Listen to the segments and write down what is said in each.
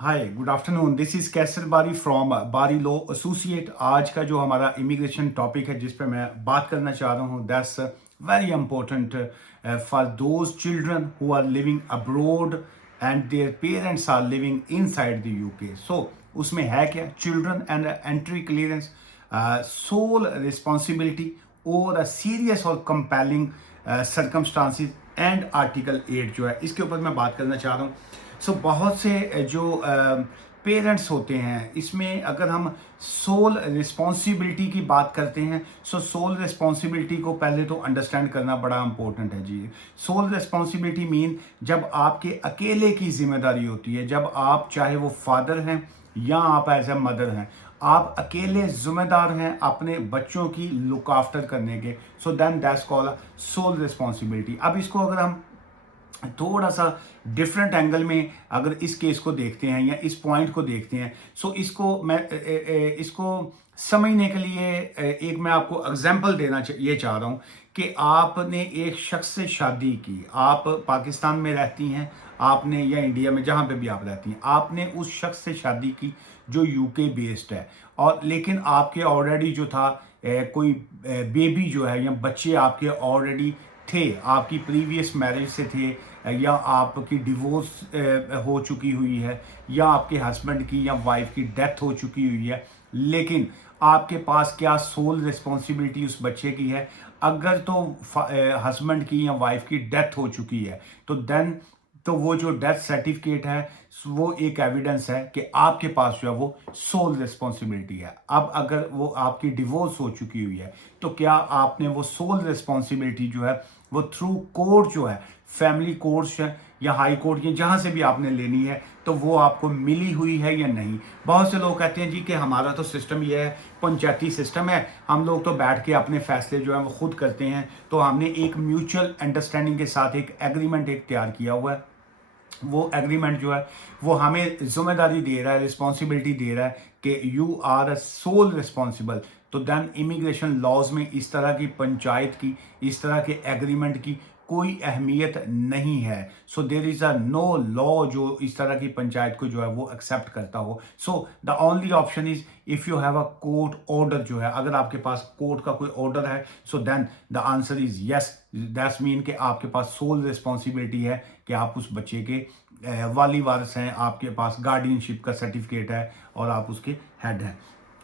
Hi, good afternoon. This is Kaiser Bari from बारी law associate. आज का जो हमारा इमिग्रेशन टॉपिक है जिस पे मैं बात करना चाह रहा हूँ, that's very important for those children who are living abroad and their parents are living inside the UK. So उसमें है क्या? Children and entry clearance, sole responsibility or a serious or compelling circumstances and article 8 जो है, इसके ऊपर मैं बात करना चाह रहा हूँ। सो बहुत से जो पेरेंट्स होते हैं, इसमें अगर हम सोल रिस्पॉन्सिबिलिटी की बात करते हैं, सो सोल रिस्पॉन्सिबिलिटी को पहले तो अंडरस्टैंड करना बड़ा इंपॉर्टेंट है जी। सोल रिस्पॉन्सिबिलिटी मीन जब आपके अकेले की जिम्मेदारी होती है, जब आप चाहे वो फादर हैं या आप एज ए मदर हैं, आप अकेले जिम्मेदार हैं अपने बच्चों की लुक आफ्टर करने के। So then that's called sole responsibility. अब इसको अगर हम थोड़ा सा डिफरेंट एंगल में अगर इस केस को देखते हैं या इस पॉइंट को देखते हैं, सो इसको मैं इसको समझने के लिए एक मैं आपको एग्जांपल देना ये चाह रहा हूँ कि आपने एक शख्स से शादी की, आप पाकिस्तान में रहती हैं, आपने या इंडिया में जहाँ पे भी आप रहती हैं, आपने उस शख्स से शादी की जो यूके बेस्ड है, और लेकिन आपके ऑलरेडी जो था कोई बेबी जो है या बच्चे आपके ऑलरेडी थे, आपकी प्रीवियस मैरिज से थे, या आपकी डिवोर्स हो चुकी हुई है, या आपके हस्बैंड की या वाइफ की डेथ हो चुकी हुई है, लेकिन आपके पास क्या सोल रिस्पॉन्सिबिलिटी उस बच्चे की है? अगर तो हस्बैंड की या वाइफ की डेथ हो चुकी है, तो देन तो वो जो डेथ सर्टिफिकेट है वो एक एविडेंस है कि आपके पास जो है वो सोल रिस्पॉन्सिबिलिटी है। अब अगर वो आपकी डिवोर्स हो चुकी हुई है, तो क्या आपने वो सोल रिस्पॉन्सिबिलिटी जो है वो थ्रू कोर्ट जो है, फैमिली कोर्ट्स है या हाई कोर्ट या जहां से भी आपने लेनी है, तो वो आपको मिली हुई है या नहीं? बहुत से लोग कहते हैं जी कि हमारा तो सिस्टम ये है, पंचायती सिस्टम है, हम लोग तो बैठ के अपने फैसले जो है वो खुद करते हैं। तो हमने एक म्यूचुअल अंडरस्टैंडिंग के साथ एक एग्रीमेंट एक तैयार किया हुआ है, वो एग्रीमेंट जो है वो हमें जिम्मेदारी दे रहा है, रिस्पॉन्सिबिलिटी दे रहा है कि you are a sole responsible. तो देन इमिग्रेशन लॉज में इस तरह की पंचायत की, इस तरह के एग्रीमेंट की कोई अहमियत नहीं है। So there is a no law जो इस तरह की पंचायत को जो है वो एक्सेप्ट करता हो। So the only option is if you have a court order जो है, अगर आपके पास कोर्ट का कोई ऑर्डर है, so then the answer is yes. That's mean कि आपके पास सोल रिस्पॉन्सिबिलिटी है कि आप उस बच्चे के वाली वारिस हैं, आपके पास गार्डियनशिप का सर्टिफिकेट है और आप उसके हेड हैं।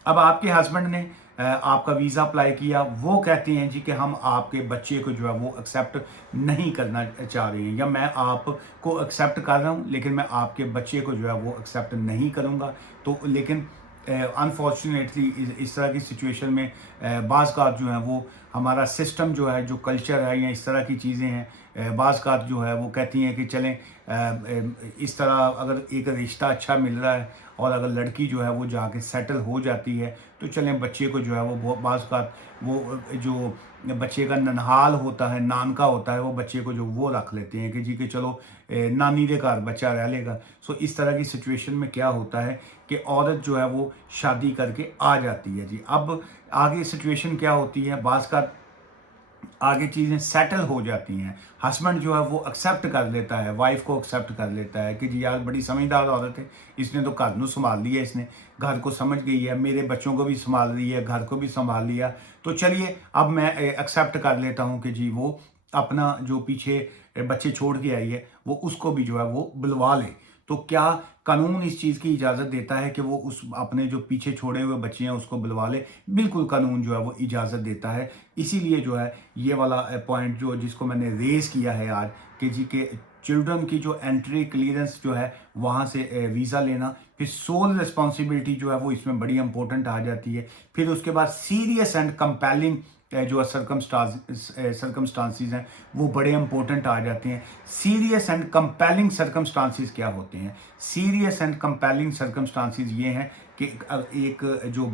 अब आपके हस्बैंड ने आपका वीज़ा अप्लाई किया, वो कहते हैं जी कि हम आपके बच्चे को जो है वो एक्सेप्ट नहीं करना चाह रहे हैं, या मैं आपको एक्सेप्ट कर रहा हूँ लेकिन मैं आपके बच्चे को जो है वो एक्सेप्ट नहीं करूँगा। तो लेकिन अनफॉर्चुनेटली इस तरह की सिचुएशन में बाज़ जो है वो हमारा सिस्टम जो है, जो कल्चर है या इस तरह की चीज़ें हैं, बाज़ जो है वो कहती हैं कि चलें इस तरह अगर एक रिश्ता अच्छा मिल रहा है और अगर लड़की जो है वो जाके सेटल हो जाती है, तो चलें बच्चे को जो है वो बाज़ वो जो बच्चे का ननहाल होता है, नानका होता है, वो बच्चे को जो वो रख लेते हैं कि जी कि चलो नानी के घर बच्चा रह लेगा। सो इस तरह की सिचुएशन में क्या होता है कि औरत जो है वो शादी करके आ जाती है जी। अब आगे सिचुएशन क्या होती है, बाज़ का आगे चीज़ें सेटल हो जाती हैं, हस्बैंड जो है वो एक्सेप्ट कर लेता है, वाइफ को एक्सेप्ट कर लेता है कि जी यार बड़ी समझदार औरत है, इसने तो घर को संभाल लिया, इसने घर को समझ गई है, मेरे बच्चों को भी संभाल रही है, घर को भी संभाल लिया, तो चलिए अब मैं एक्सेप्ट कर लेता हूँ कि जी वो अपना जो पीछे बच्चे छोड़ के आई है वो उसको भी जो है वो बुलवा ले। तो क्या कानून इस चीज़ की इजाज़त देता है कि वो उस अपने जो पीछे छोड़े हुए बच्चे हैं उसको बुलवा ले? बिल्कुल कानून जो है वो इजाज़त देता है। इसीलिए जो है ये वाला पॉइंट जो जिसको मैंने रेज़ किया है आज, कि जी के चिल्ड्रन की जो एंट्री क्लियरेंस जो है वहाँ से वीज़ा लेना, फिर सोल रिस्पॉन्सिबिलिटी जो है वो इसमें बड़ी इंपॉर्टेंट आ जाती है। फिर उसके बाद सीरियस एंड कंपेलिंग जो सर्कमस्टांसिस हैं वो बड़े इंपॉर्टेंट आ जाते हैं। सीरियस एंड कंपेलिंग सर्कमस्टांसिस क्या होते हैं? सीरियस एंड कंपेलिंग सर्कमस्टांसिस ये हैं कि एक जो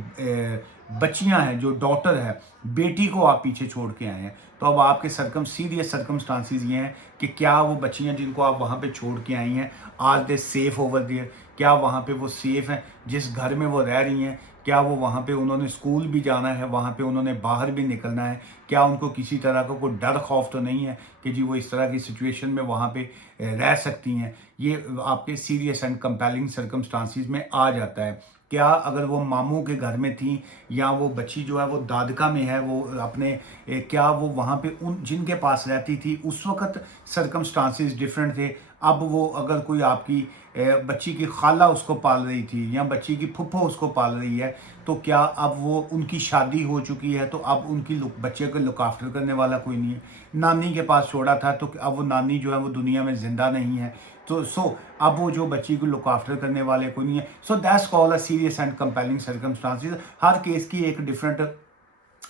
बच्चियां हैं, जो डॉटर है, बेटी को आप पीछे छोड़ के आए हैं, तो अब आपके सीरियस सर्कमस्टांसिस ये हैं कि क्या वो बच्चियां जिनको आप वहाँ पे छोड़ के आई हैं, are they safe over there? क्या वहाँ पे वो सेफ हैं जिस घर में वो रह रही हैं? क्या वो वहाँ पे उन्होंने स्कूल भी जाना है, वहाँ पे उन्होंने बाहर भी निकलना है, क्या उनको किसी तरह का कोई डर खौफ तो नहीं है कि जी वो इस तरह की सिचुएशन में वहाँ पे रह सकती हैं। ये आपके सीरियस एंड कंपेलिंग सर्कमस्टांसिस में आ जाता है। क्या अगर वो मामू के घर में थी या वो बच्ची जो है वो दादका में है, वो अपने क्या वो वहाँ पे उन जिनके पास रहती थी उस वक़्त सर्कमस्टांसिस डिफरेंट थे। अब वो अगर कोई आपकी बच्ची की खाला उसको पाल रही थी या बच्ची की फुफ्फो उसको पाल रही है, तो क्या अब वो उनकी शादी हो चुकी है तो अब उनकी बच्चे को लुक आफ्टर करने वाला कोई नहीं है। नानी के पास छोड़ा था तो अब वो नानी जो है वो दुनिया में ज़िंदा नहीं है। तो अब वो जो बच्ची को लुक आफ्टर करने वाले कोई नहीं है। So that's called a serious and compelling circumstances. Her case की एक डिफरेंट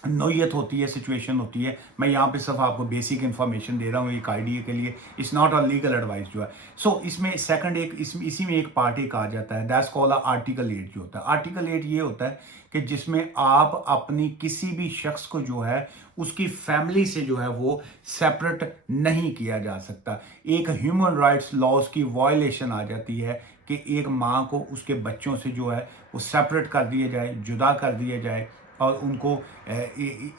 नोयत होती है, सिचुएशन होती है। मैं यहाँ पे सिर्फ आपको बेसिक इन्फॉर्मेशन दे रहा हूँ एक आइडिया के लिए, it's not a legal advice जो है। सो इसमें सेकंड एक इसी में एक पार्ट एक आ जाता है, दैट्स कॉल्ड आर्टिकल 8 जो होता है। आर्टिकल 8 ये होता है कि जिसमें आप अपनी किसी भी शख्स को जो है उसकी फैमिली से जो है वो सेपरेट नहीं किया जा सकता। एक ह्यूमन राइट्स लॉज की वायलेशन आ जाती है कि एक माँ को उसके बच्चों से जो है वो सेपरेट कर दिया जाए, जुदा कर दिया जाए, और उनको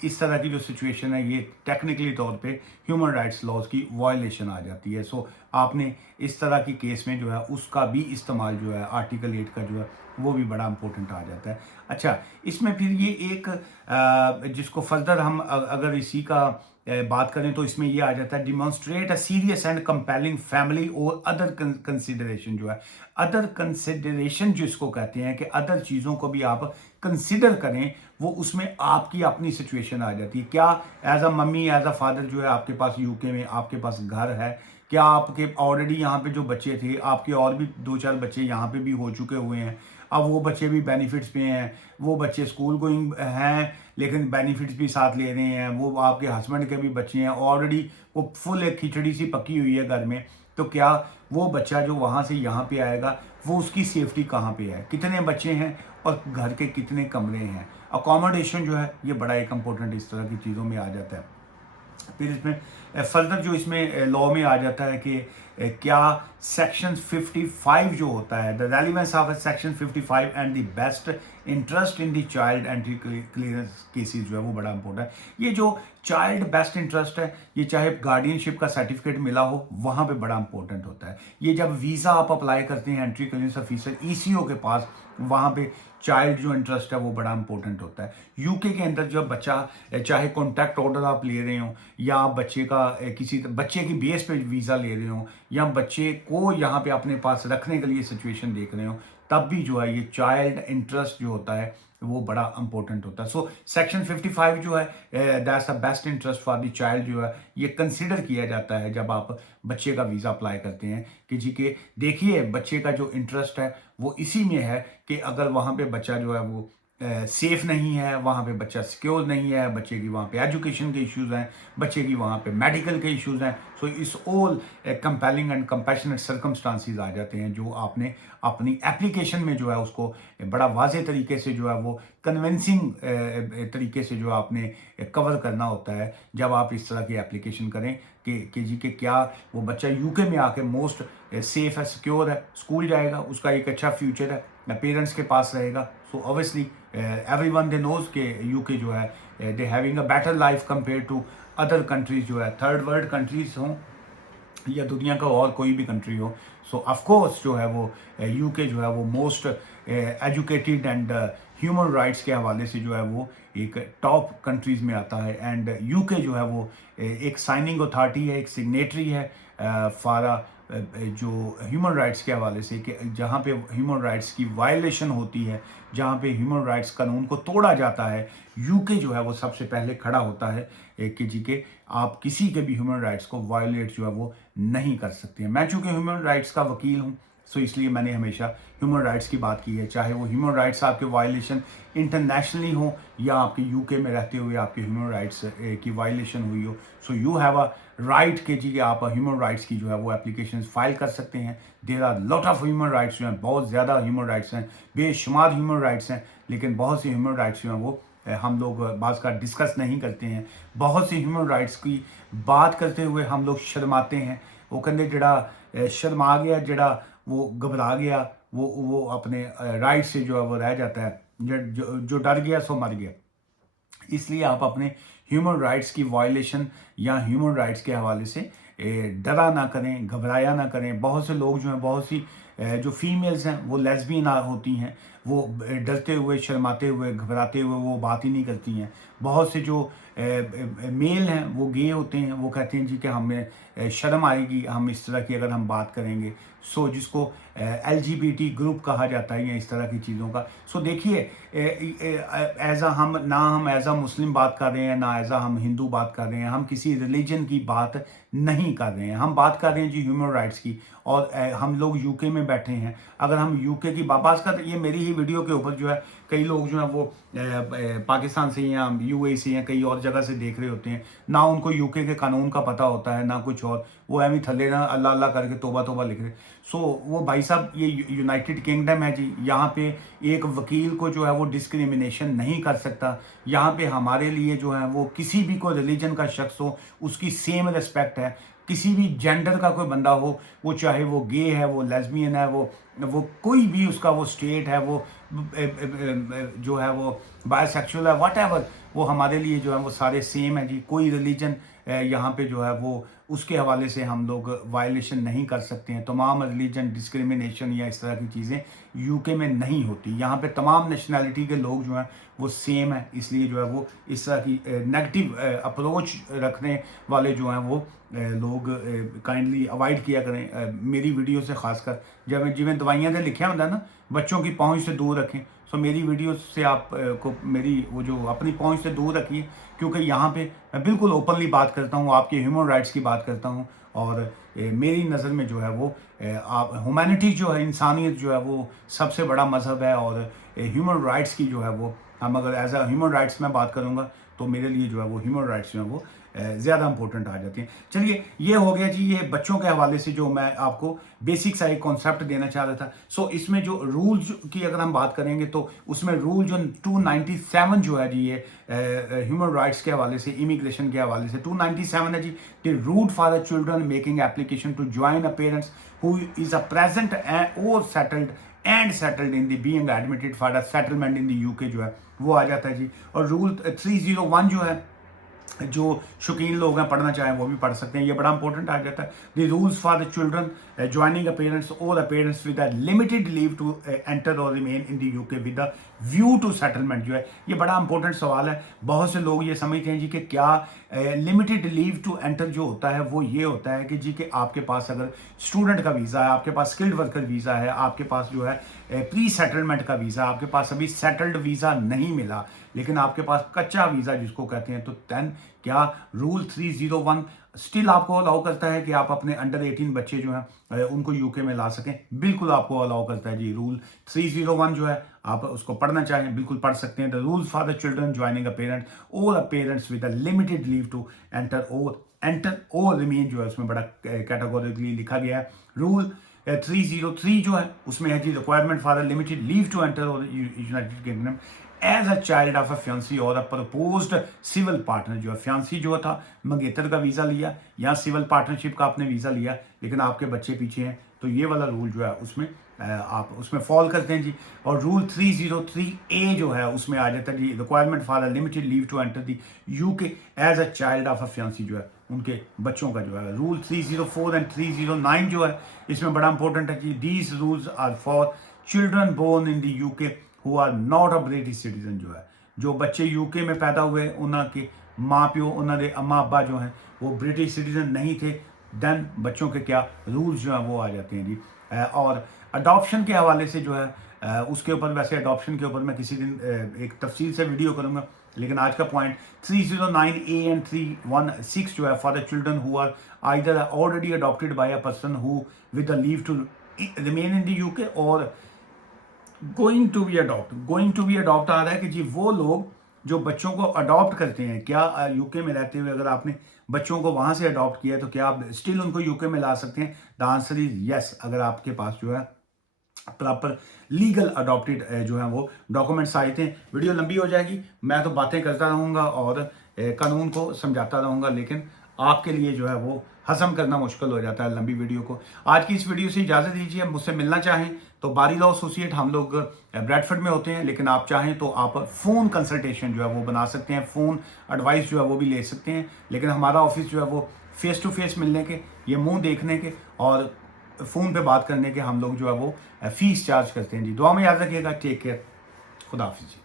इस तरह की जो सिचुएशन है ये टेक्निकली तौर पे ह्यूमन राइट्स लॉज की वायलेशन आ जाती है। सो आपने इस तरह की केस में जो है उसका भी इस्तेमाल जो है आर्टिकल 8 का जो है वो भी बड़ा इंपॉर्टेंट आ जाता है। अच्छा, इसमें फिर ये एक जिसको फर्दर हम अगर इसी का बात करें तो इसमें ये आ जाता है, demonstrate a serious and compelling family और अदर कंसिडरेशन जो है। अदर कंसिडरेशन जिसको कहते हैं कि अदर चीज़ों को भी आप कंसिडर करें, वो उसमें आपकी अपनी सिचुएशन आ जाती है। क्या as a mummy as a father जो है आपके पास यूके में आपके पास घर है, क्या आपके ऑलरेडी यहाँ पे जो बच्चे थे आपके और भी 2-4 बच्चे यहाँ पे भी हो चुके हुए हैं, अब वो बच्चे भी बेनिफिट्स पे हैं, वो बच्चे स्कूल गोइंग हैं लेकिन बेनिफिट्स भी साथ ले रहे हैं, वो आपके हस्बैंड के भी बच्चे हैं ऑलरेडी, वो फुल एक खिचड़ी सी पकी हुई है घर में, तो क्या वो बच्चा जो वहाँ से यहाँ पे आएगा वो उसकी सेफ्टी कहाँ पे है, कितने बच्चे हैं और घर के कितने कमरे हैं, अकोमोडेशन जो है ये बड़ा एक इंपॉर्टेंट इस तरह की चीज़ों में आ जाता है। फिर इसमें फर्दर जो इसमें लॉ में आ जाता है कि क्या सेक्शन 55 जो होता है, the relevance of section 55 and the best interest in the child entry clearance cases जो है वो बड़ा इंपॉर्टेंट है। ये जो चाइल्ड बेस्ट इंटरेस्ट है, ये चाहे गार्डियनशिप का सर्टिफिकेट मिला हो वहाँ पे बड़ा इंपॉर्टेंट होता है। ये जब वीज़ा आप अप्लाई करते हैं एंट्री क्लियरेंस ऑफिसर ईसीओ के पास, वहाँ पे चाइल्ड जो इंटरेस्ट है वो बड़ा इंपॉर्टेंट होता है। यूके के अंदर जब बच्चा चाहे कॉन्टैक्ट ऑर्डर आप ले रहे हो या आप बच्चे का किसी बच्चे की बेस पे वीज़ा ले रहे हो या बच्चे को यहाँ पे अपने पास रखने के लिए सिचुएशन देख रहे हो, तब भी जो है ये चाइल्ड इंटरेस्ट जो होता है वो बड़ा इंपॉर्टेंट होता है। सो सेक्शन 55 जो है that's the best interest for the child जो है ये कंसिडर किया जाता है जब आप बच्चे का वीज़ा अप्लाई करते हैं कि जी के देखिए बच्चे का जो इंटरेस्ट है वो इसी में है कि अगर वहाँ पे बच्चा जो है वो सेफ नहीं है, वहाँ पे बच्चा सिक्योर नहीं है, बच्चे की वहाँ पे एजुकेशन के इश्यूज़ हैं, बच्चे की वहाँ पे मेडिकल के इश्यूज़ हैं। सो इस all compelling and compassionate circumstances आ जाते हैं जो आपने अपनी एप्लीकेशन में जो है उसको बड़ा वाज़े तरीके से जो है वो कन्विंसिंग तरीके से जो आपने कवर करना होता है जब आप इस तरह की एप्लीकेशन करें कि जी के क्या वो बच्चा यूके में आके मोस्ट सेफ है, सिक्योर है, स्कूल जाएगा, उसका एक अच्छा फ्यूचर है, पेरेंट्स के पास रहेगा। So obviously everyone they knows के यूके जो है they having a better life compare to other countries जो है, थर्ड वर्ल्ड कंट्रीज हों या दुनिया का और कोई भी कंट्री हो। सो ऑफकोर्स जो है वो यूके जो है वो most educated and human rights के हवाले से जो है वो एक टॉप कंट्रीज़ में आता है। एंड यूके जो है वो एक साइनिंग अथॉरिटी है, एक सिग्नेटरी है फॉर जो ह्यूमन राइट्स के हवाले से कि जहाँ पे ह्यूमन राइट्स की वायलेशन होती है, जहाँ पे ह्यूमन राइट्स कानून को तोड़ा जाता है, यूके जो है वो सबसे पहले खड़ा होता है कि जी के आप किसी के भी ह्यूमन राइट्स को वायलेट जो है वो नहीं कर सकते हैं। मैं चूँकि ह्यूमन राइट्स का वकील हूँ, सो इसलिए मैंने हमेशा ह्यूमन राइट्स की बात की है, चाहे वो ह्यूमन राइट्स आपके वायलेशन इंटरनेशनली हो या आपके यूके में रहते हुए आपके ह्यूमन राइट्स की वायलेशन हुई हो। So you have a right के जी आप ह्यूमन राइट्स की जो है वो एप्लीकेशन फाइल कर सकते हैं। There are lot of human rights जो हैं, बहुत ज़्यादा ह्यूमन राइट्स हैं, बेशुमार ह्यूमन राइट्स हैं, लेकिन बहुत से ह्यूमन राइट्स जो हैं वो हम लोग बाज़ का डिस्कस नहीं करते हैं। बहुत सी ह्यूमन राइट्स की बात करते हुए हम लोग शर्माते हैं। वो कहते जड़ा शर्मा गया, जड़ा वो घबरा गया, वो अपने राइट से जो है वो रह जाता है। जो डर गया सो मर गया। इसलिए आप अपने ह्यूमन राइट्स की वायलेशन या ह्यूमन राइट्स के हवाले से डरा ना करें, घबराया ना करें। बहुत से लोग जो हैं, बहुत सी जो फीमेल्स हैं वो लेस्बियन होती हैं, वो डरते हुए, शर्माते हुए, घबराते हुए वो बात ही नहीं करती हैं। बहुत से जो मेल हैं वो गे होते हैं, वो कहते हैं जी कि हमें शर्म आएगी हम इस तरह की अगर हम बात करेंगे। सो जिसको LGBT ग्रुप कहा जाता है या इस तरह की चीज़ों का। सो देखिए, एज हम एज अ मुस्लिम बात कर रहे हैं, ना एज अ हम हिंदू बात कर रहे हैं, हम किसी रिलीजन की बात नहीं कर रहे हैं, हम बात कर रहे हैं जी ह्यूमन राइट्स की। और हम लोग यूके में बैठे हैं, अगर हम यूके की बात कर, ये मेरी ही वीडियो के ऊपर जो है कई लोग जो है वो पाकिस्तान से या यूएई से या कई और जगह से देख रहे होते हैं, ना उनको यूके के कानून का पता होता है ना कुछ और, वो एवं थल्ले ना अल्लाह अल्लाह करके तोबा तोबा लिख रहे। सो वो भाई साहब, ये यूनाइटेड किंगडम है जी, यहाँ पे एक वकील को जो है वो डिस्क्रिमिनेशन नहीं कर सकता। यहाँ पे हमारे लिए जो है वो किसी भी कोई रिलीजन का शख्स हो उसकी सेम रिस्पेक्ट है। किसी भी जेंडर का कोई बंदा हो, वो चाहे वो गे है, वो लेस्बियन है, वो कोई भी उसका वो स्टेट है, वो जो है वो बायसेक्सुअल है, व्हाटएवर, वो हमारे लिए जो है वो सारे सेम है जी। कोई रिलीजन यहाँ पे जो है वो उसके हवाले से हम लोग वायलेशन नहीं कर सकते हैं। तमाम रिलीजन डिस्क्रिमिनेशन या इस तरह की चीज़ें यूके में नहीं होती। यहाँ पे तमाम नेशनैलिटी के लोग जो हैं वो सेम है, इसलिए जो है वो इस तरह की नेगेटिव अप्रोच रखने वाले जो हैं वो लोग काइंडली अवॉइड किया करें मेरी वीडियो से। खासकर जब जिमें दवाइयाँ दे लिखा होता है ना, बच्चों की पहुँच से दूर रखें। सो मेरी वीडियो से आप को मेरी वो जो अपनी पहुँच से दूर रखिए, क्योंकि यहाँ पे मैं बिल्कुल ओपनली बात करता हूँ, आपके ह्यूमन राइट्स की बात करता हूँ। और मेरी नज़र में जो है वो आप ह्यूमैनिटी जो है, इंसानियत जो है वो सबसे बड़ा मज़हब है। और ह्यूमन राइट्स की जो है वो, हम अगर एज अ ह्यूमन राइट्स में बात करूँगा तो मेरे लिए जो है वो ह्यूमन राइट्स जो है वो ज़्यादा इंपॉर्टेंट आ जाती हैं। चलिए, ये हो गया जी, ये बच्चों के हवाले से जो मैं आपको बेसिक सा एक कॉन्सेप्ट देना चाह रहा था। सो इसमें जो रूल्स की अगर हम बात करेंगे तो उसमें रूल जो 297 जो है जी, ये ह्यूमन राइट्स के हवाले से, इमिग्रेशन के हवाले से 297 है जी। The route for the children making application to join a parents who is a present or settled in the being admitted for the settlement in the UK जो है वो आ जाता है जी। और रूल 301 जो है, जो शौकीन लोग हैं पढ़ना चाहें वो भी पढ़ सकते हैं, ये बड़ा इंपॉर्टेंट आ जाता है। The rules for the children joining a parents or a parents with a limited leave to enter or remain in the UK with a view to settlement जो है, ये बड़ा इंपॉर्टेंट सवाल है। बहुत से लोग ये समझते हैं जी कि क्या लिमिटेड लीव टू एंटर जो होता है वो ये होता है कि जी कि आपके पास अगर स्टूडेंट का वीज़ा है, आपके पास स्किल्ड वर्कर वीज़ा है, आपके पास जो है प्री सेटलमेंट का वीज़ा, आपके पास अभी सेटल्ड वीज़ा नहीं मिला लेकिन आपके पास कच्चा वीज़ा जिसको कहते हैं, तो देन क्या रूल 301 स्टिल आपको अलाउ करता है कि आप अपने अंडर 18 बच्चे जो हैं उनको यूके में ला सकें? बिल्कुल आपको अलाउ करता है जी। रूल 301 जो है, आप उसको पढ़ना चाहें बिल्कुल पढ़ सकते हैं। The rules for the children joining a parent or a parents with a limited leave to enter or remain जो है उसमें बड़ा कैटेगोरिकली लिखा गया है। रूल 303 जो है उसमें है जी, requirement for a limited leave to enter or United Kingdom as a child of a fiancee or a proposed civil partner. जो है फियांसी जो था, मंगेतर का वीज़ा लिया या सिविल पार्टनरशिप का आपने वीज़ा लिया लेकिन आपके बच्चे पीछे हैं, तो ये वाला रूल जो है उसमें आप उसमें फॉल करते हैं जी। और रूल 303A जो है उसमें आ जाता है जी, requirement for a limited leave to enter the UK as a child of a fiancee जो है उनके बच्चों का जो है। रूल 304 एंड 309 जो है इसमें बड़ा इंपॉर्टेंट है जी। These rules are for children born in the UK who are not a British citizen. जो है, जो बच्चे यूके में पैदा हुए, उनके माँ प्यो, उन्होंने अम्मा अब्बा जो हैं वो ब्रिटिश सिटीजन नहीं थे, देन बच्चों के क्या रूल्स जो हैं वो आ जाते हैं जी। और अडॉप्शन के हवाले से जो है उसके ऊपर, वैसे अडॉप्शन के ऊपर मैं किसी दिन एक तफसील से वीडियो करूँगा, लेकिन आज का पॉइंट 309A एंड 316 जो है, for the children who are either already adopted by a person who with the leave to remain in the UK और गोइंग टू बी अडॉप्ट आ रहा है कि जी वो लोग जो बच्चों को अडॉप्ट करते हैं, क्या यूके में रहते हुए अगर आपने बच्चों को वहां से अडॉप्ट किया है तो क्या आप स्टिल उनको यूके में ला सकते हैं? द आंसर इज यस, अगर आपके पास जो है प्रॉपर लीगल अडॉप्टेड जो है वो डॉक्यूमेंट्स आए थे। वीडियो लंबी हो जाएगी, मैं तो बातें करता रहूँगा और कानून को समझाता रहूँगा, लेकिन आपके लिए जो है वो हजम करना मुश्किल हो जाता है लंबी वीडियो को। आज की इस वीडियो से इजाज़त दीजिए। मुझसे मिलना चाहें तो बारी लॉ एसोसिएट हम लोग ब्रैडफोर्ड में होते हैं, लेकिन आप चाहें तो आप फ़ोन कंसल्टेशन जो है वो बना सकते हैं, फ़ोन एडवाइस जो है वो भी ले सकते हैं। लेकिन हमारा ऑफिस जो है वो फेस टू फेस मिलने के, ये मुंह देखने के और फ़ोन पे बात करने के हम लोग जो है वो फ़ीस चार्ज करते हैं जी। दुआ में याद रखिएगा। Take care. खुदा हाफिज़ जी।